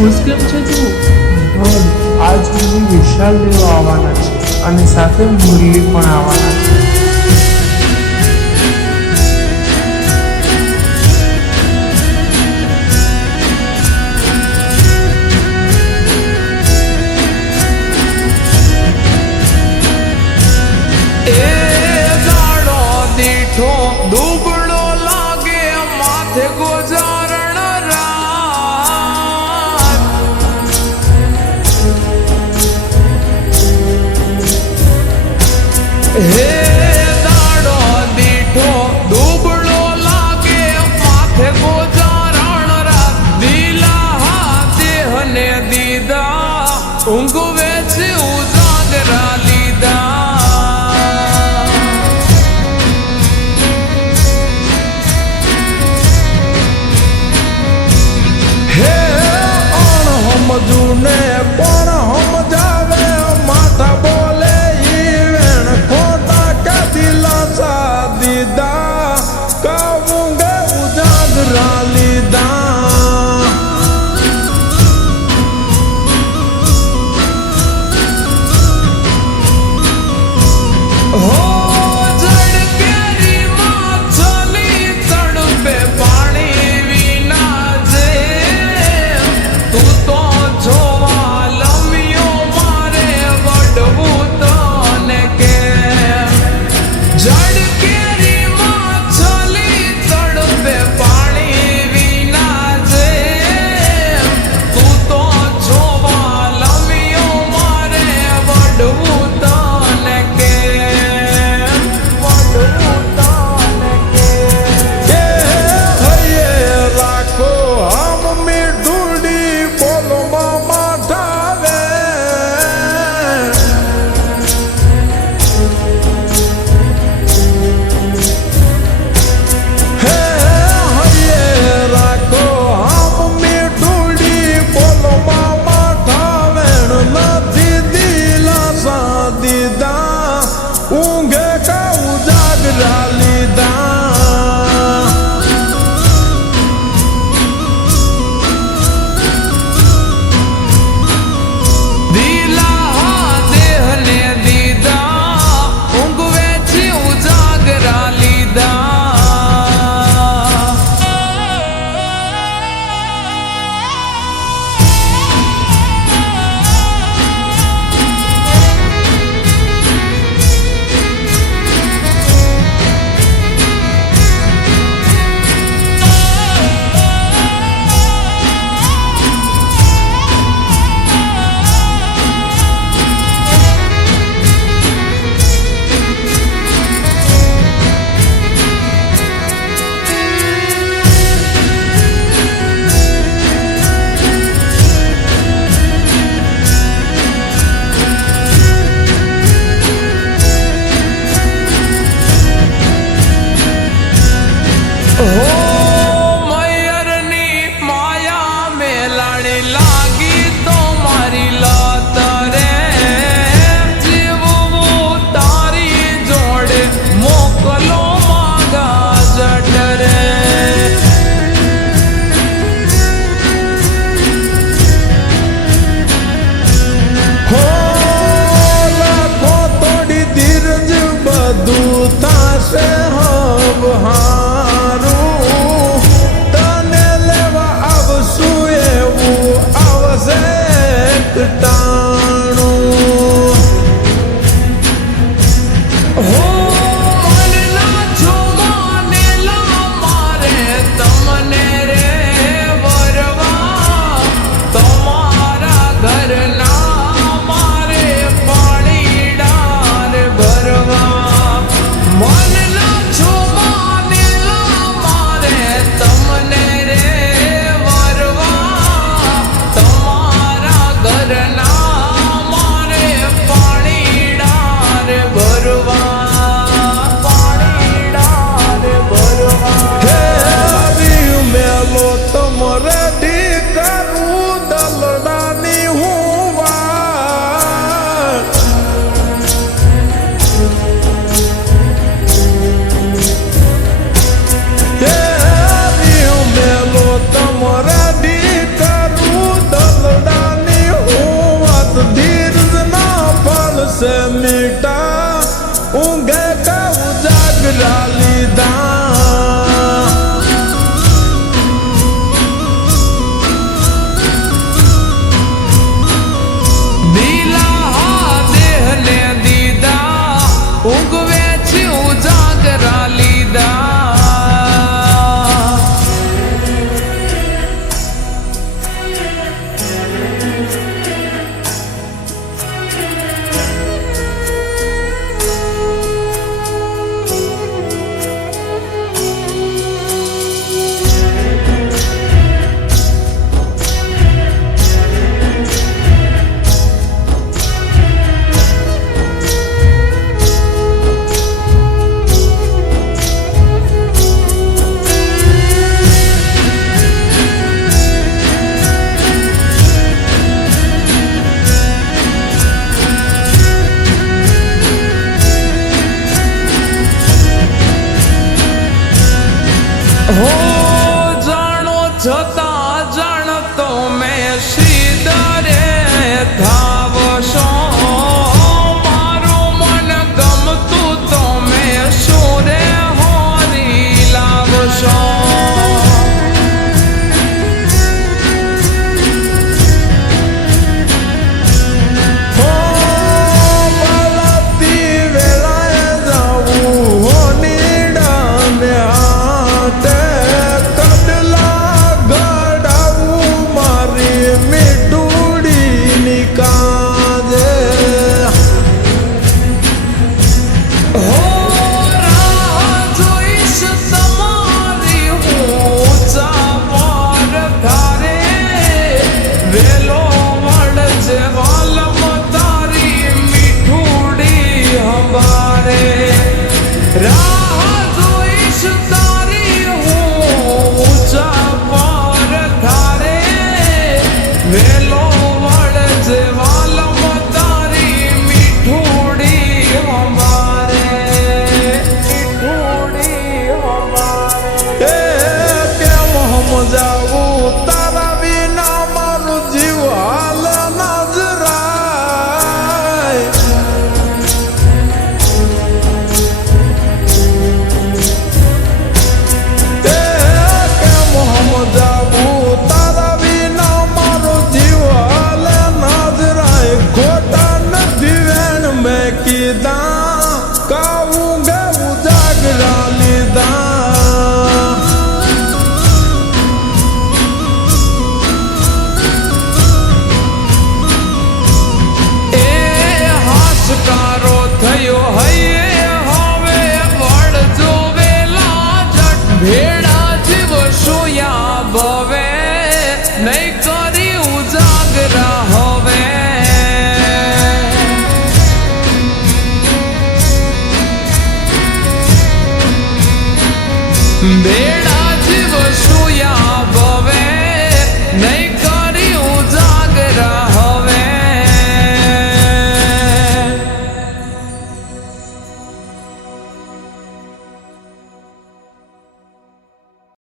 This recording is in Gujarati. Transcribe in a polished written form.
ખુશ કેમ છે તું? બોલ, આજ સુધી વિશાલ દેવ આવવાના છે અને સાથે મુરલી પણ આવવાના છે. દુબળો લાગે માથે ગોજારણ રાત હે દાડો દીઠો દુબળો લાગે માથે ગોજારણ રાત દિલા હાથે હને દીદા ઊંઘ વેચે ઉજાગરા લીધા સમજુને પણ સમજાવે માથા બોલે ઈ વેણ ખોટા કે દિલાસા દીધા કાવુંગે ઉજાગરા લીધા હો જડ કેરી માછલી તડપે પાણી વિના જે તું તો જોવા લમ્યો મારે વડવું તને કે જડ કેરી માછલી તડપે પાણી વિના જે તું તો જોવા લમ્યો મારે વડવું તને કે વડવું તને કે હૈયે રાખો આમ મીઠુડી બોલમાં માઠાવે હે હૈયે રાખો આમ મીઠુડી બોલમાં માઠાવે નથી દિલાસા દીધા ઊંઘે કા ઉજાગરા લીધા દિલા દેહને દીધા ઊંઘ વેચી ઉજાગરા લીધા હો મયરની માયા મેલાણી લાગી તો મારી લાત રે જીવવું તારી જોડે મોકલો માગા જટ રે હો લાખો તોડી ધીરજ બધું થાશે હબ હારું તને લેવા આવશું એવું આવશે ટાણું હો મનના જોવાનેલા મારે તમને રે વરવા તમારા ઘરના મારે પાણીડાર ભરવા મનના જોવાનેલા મારે તમને રે વરવા તમારા ઘરના મારે પાણીડાર ભરવા ઊંઘે કહું જાગરા લીધા દિલા દેહને દીધા ઊંઘવે છે ઉજાગરા લીધા હો